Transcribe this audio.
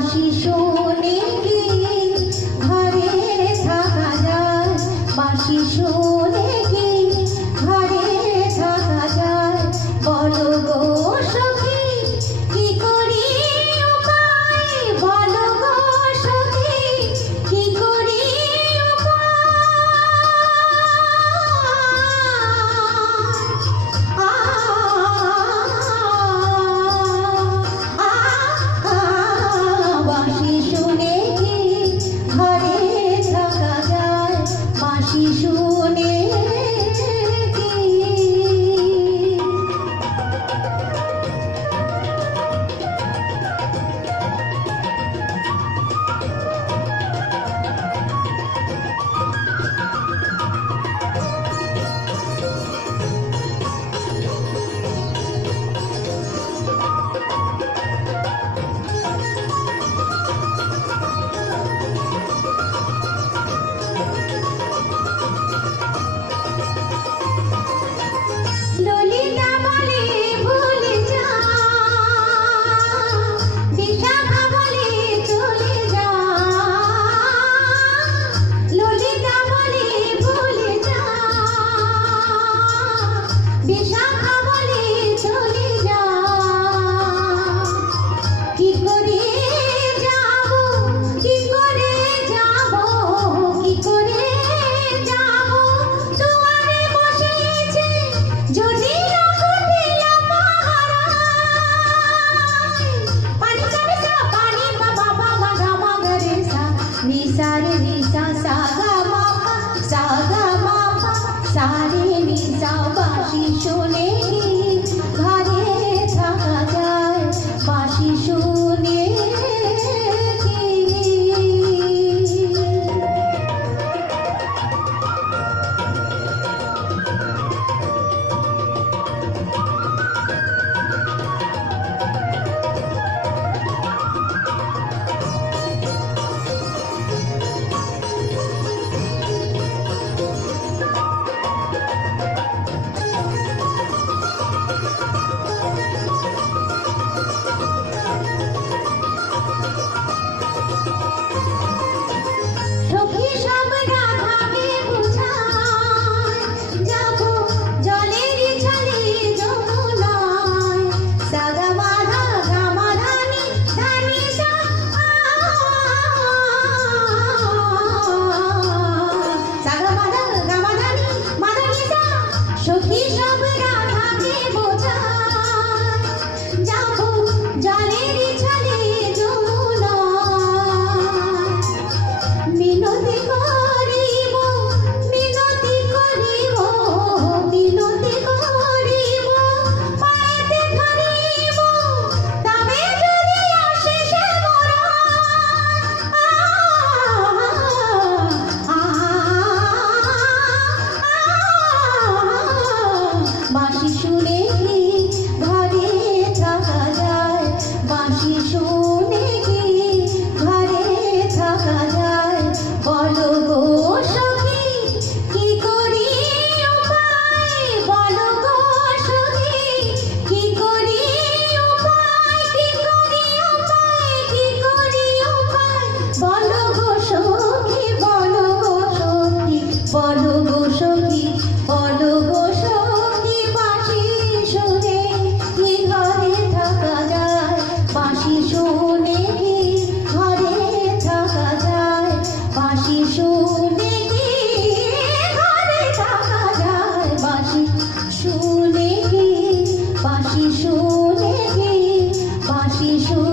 বাঁশি শুনে কি ঘরে থাকা যায়, বাঁশি শুনে কি ঘরে থাকা যায়, বলো গো সখী কি করি উপায়, বলো গো সখী কি করি বাঁশি শুনে কি ঘরে থাকা যায়, বাঁশি শুনে কি। ললিতা বলে ভুলে যা, বিশাখা বলে চলে যা, ললিতা বলে ভুলে যা, বিশাখা বলে চলে যা, কি করে যাব, কি করে যাব, কি করে যাব, দুয়ারে বসেছে যদি सा रे नी सा सा गा मा पा सा गा मा पा सा रे नी सा বাঁশি শুনে কি ঘরে থাকা যায়, বাঁশি শুনে কি। সখী সব রাধাকে বুঝায়, যাবো জলের ছলে যমুনায়, সাগা মাধা গামা ধানি ধানি সা, সাগা মাধা গামা ধানি মাধানি সা, সখী সব রাধাকে বোঝায়, যাবো জলের ছলে যমুনায়, মিনতি করিব, মিনতি করিব, মিনতি করিব, পায়েতে ধরিব, তবে যদি আসে সে মোরা, বাঁশি শুনে কি ঘরে থাকা যায়, বাঁশি শুনে কি ঘরে থাকা যায়, বলো গো সখী কি করি উপায়, বলো গো সখী কি করি উপায়, কি করি উপায়, কি করি উপায়, বলো গো সখী, বলো গো সখী, বলো গো সখী, বলো গো সখী, বাঁশি শুনে কি ঘরে থাকা যায়, বাঁশি শুনে কি ঘরে থাকা যায়, বাঁশি শুনে কি ঘরে থাকা যায়, বাঁশি শুনে কি, বাঁশি শুনে কি, বাঁশি শুনে